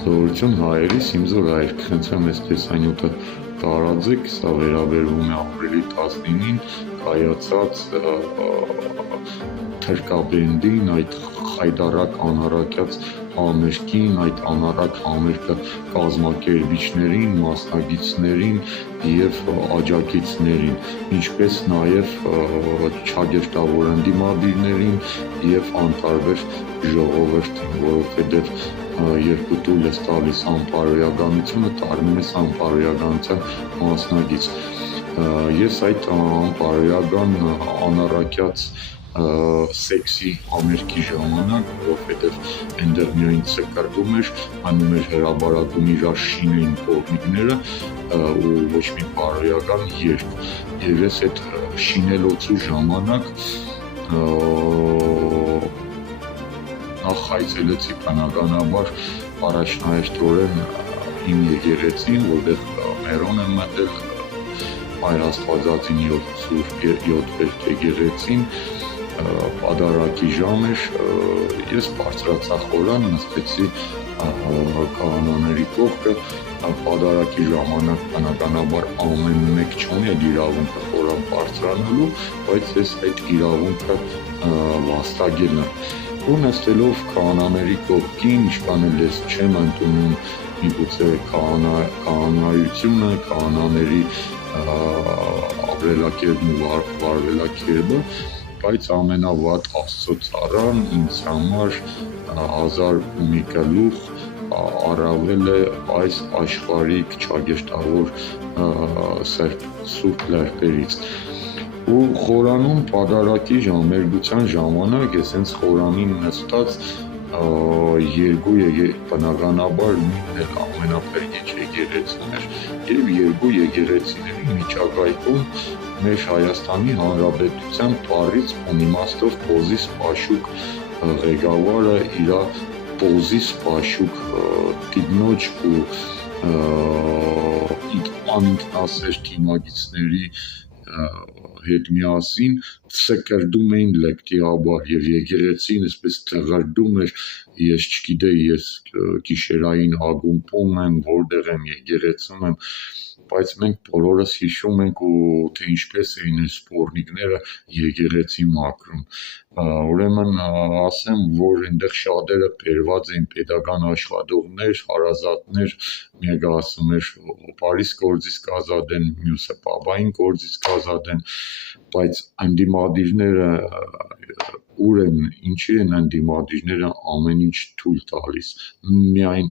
Զորություն հայերիս, իմ զոր հայր, կխնդրեմ այս տեսանյութը տարածեք, սա վերաբերվում է ապրիլի 19-ին կայացած թրկաբենդին, այդ խայդառակ անառակյաց համերգին, այդ անառակ համերգը կազմակերպիչներին, մասնագետներին և աջակիցներին, ինչպես նաև չագերտավոր ընդդիմադիրներին և անտարբեր ժողովրդին, որովհետև երկու տուլ ես տալիս անպարոյականությունը, դառնում ես անպարոյականության մասնագիծ։ Ես այդ անպարոյական անառակյաց սեքսի համերգի ժամանակ, որովհետև այնտեղ միայն ցկրտում էր, անում էր հրաբարակում իրար շինեին կողմիկները ու ոչ մի պարոյական երգ, և ես այդ շինելոցու ժամանակ նախ այցելեցի բնականաբար առաջնահերթորեն իմ եկեղեցին, որտեղ մերոն եմ մտել Մայր Աստվածածին 7 վերք եկեղեցին, պատարագի ժամ էր, ես բարձրացա խորան, նստեցի քահանաների կողքը, պատարագի ժամանակ բնականաբար ամեն մեկ չունի այդ իրավունքը խորան բարձրանալու, բայց ես այդ իրավունքը վաստակել եմ։ Ու նստելով քահանաների կողքին, ինչքան էլ ես չեմ ընդունում միգուցե քահանայությունը, քահանաների ապրելակերպն ու վարվելակերպը, բայց ամենավատ Աստծո ծառան ինձ համար 1000 մի գլուխ առավել է այս աշխարհիկ չագերտավոր սուրբ լրտերից։ Ու խորանում պատարագի ժամերգության ժամանակ ես հենց խորանին նստած երկու բնականաբար նույնն էլ ամենափրկիչ եկեղեցին էր և երկու եկեղեցիների միջակայքում մեր Հայաստանի Հանրապետության բառից իմաստով պոզի սպաշուկ ղեկավարը իր պոզի սպաշուկ տիկնոջ ու անինքնասեր թիմակիցների հետ միասին ցկրտում էին լկտիաբար և եկեղեցին այսպես դղրդում էր, ես չգիտեի, ես գիշերային ակումբում եմ, որտեղ եմ, եկեղեցում եմ, բայց մենք բոլորս հիշում ենք թե ինչպես էին այս սպորնիկները եկեղեցի մաքրում։ Ուրեմն ասեմ, որ այնտեղ շատերը բերված էին պետական աշխատողներ, հարազատներ, մեկը ասում էր Փարիզ գործից կազատ են, մյուսը պապային գործից կազատ են, բայց ընդդիմադիրները ուր են, ինչի են ընդդիմադիրները ամեն ինչ թույլ տալիս, միայն